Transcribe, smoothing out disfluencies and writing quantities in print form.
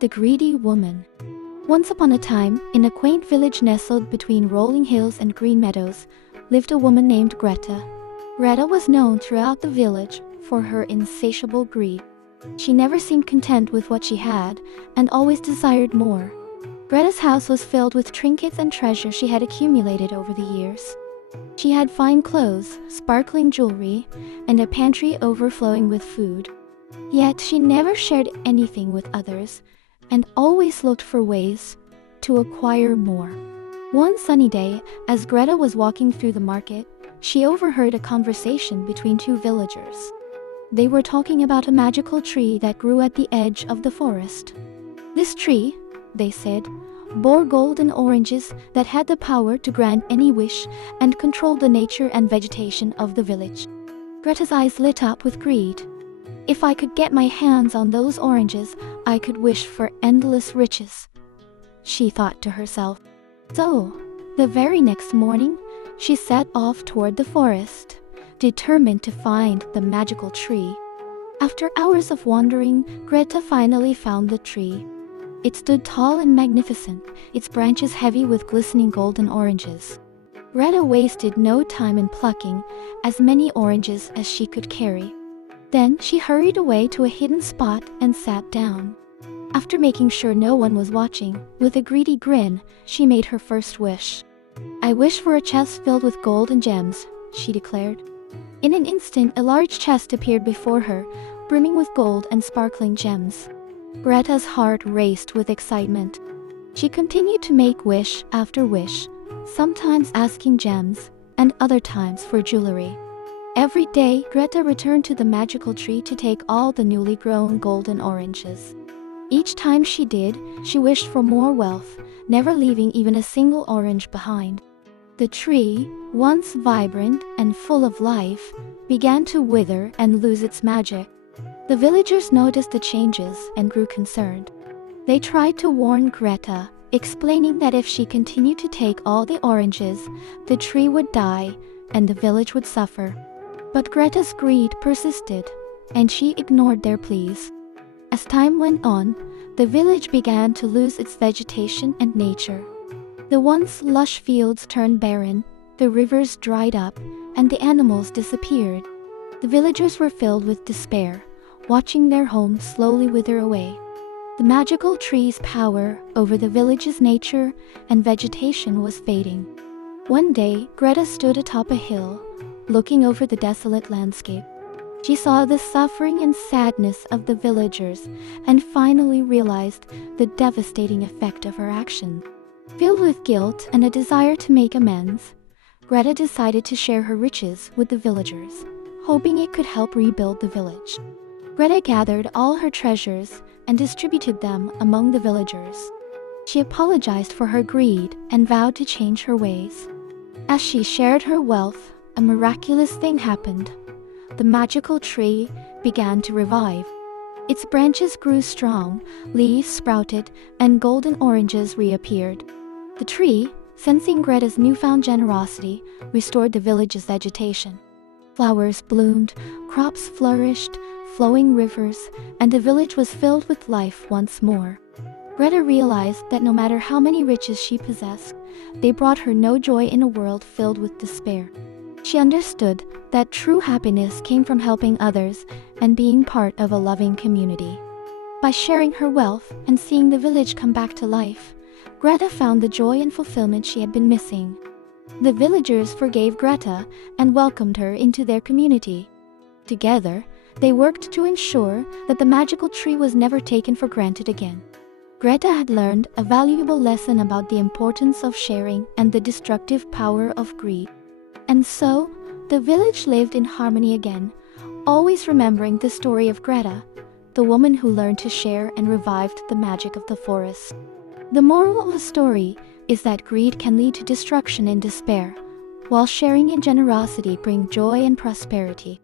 The Greedy Woman. Once upon a time, in a quaint village nestled between rolling hills and green meadows, lived a woman named Greta. Greta was known throughout the village for her insatiable greed. She never seemed content with what she had, and always desired more. Greta's house was filled with trinkets and treasure she had accumulated over the years. She had fine clothes, sparkling jewelry, and a pantry overflowing with food. Yet she never shared anything with others, and always looked for ways to acquire more. One sunny day, as Greta was walking through the market, she overheard a conversation between two villagers. They were talking about a magical tree that grew at the edge of the forest. This tree, they said, bore golden oranges that had the power to grant any wish and control the nature and vegetation of the village. Greta's eyes lit up with greed. If I could get my hands on those oranges, I could wish for endless riches, she thought to herself. So, the very next morning, she set off toward the forest, determined to find the magical tree. After hours of wandering, Greta finally found the tree. It stood tall and magnificent, its branches heavy with glistening golden oranges. Greta wasted no time in plucking as many oranges as she could carry. Then she hurried away to a hidden spot and sat down. After making sure no one was watching, with a greedy grin, she made her first wish. "I wish for a chest filled with gold and gems," she declared. In an instant, a large chest appeared before her, brimming with gold and sparkling gems. Greta's heart raced with excitement. She continued to make wish after wish, sometimes asking gems, and other times for jewelry. Every day, Greta returned to the magical tree to take all the newly grown golden oranges. Each time she did, she wished for more wealth, never leaving even a single orange behind. The tree, once vibrant and full of life, began to wither and lose its magic. The villagers noticed the changes and grew concerned. They tried to warn Greta, explaining that if she continued to take all the oranges, the tree would die and the village would suffer. But Greta's greed persisted, and she ignored their pleas. As time went on, the village began to lose its vegetation and nature. The once lush fields turned barren, the rivers dried up, and the animals disappeared. The villagers were filled with despair, watching their homes slowly wither away. The magical tree's power over the village's nature and vegetation was fading. One day, Greta stood atop a hill, looking over the desolate landscape. She saw the suffering and sadness of the villagers and finally realized the devastating effect of her action. Filled with guilt and a desire to make amends, Greta decided to share her riches with the villagers, hoping it could help rebuild the village. Greta gathered all her treasures and distributed them among the villagers. She apologized for her greed and vowed to change her ways. As she shared her wealth, a miraculous thing happened. The magical tree began to revive. Its branches grew strong, leaves sprouted, and golden oranges reappeared. The tree, sensing Greta's newfound generosity, restored the village's vegetation. Flowers bloomed, crops flourished, flowing rivers, and the village was filled with life once more. Greta realized that no matter how many riches she possessed, they brought her no joy in a world filled with despair. She understood that true happiness came from helping others and being part of a loving community. By sharing her wealth and seeing the village come back to life, Greta found the joy and fulfillment she had been missing. The villagers forgave Greta and welcomed her into their community. Together, they worked to ensure that the magical tree was never taken for granted again. Greta had learned a valuable lesson about the importance of sharing and the destructive power of greed. And so, the village lived in harmony again, always remembering the story of Greta, the woman who learned to share and revived the magic of the forest. The moral of the story is that greed can lead to destruction and despair, while sharing and generosity bring joy and prosperity.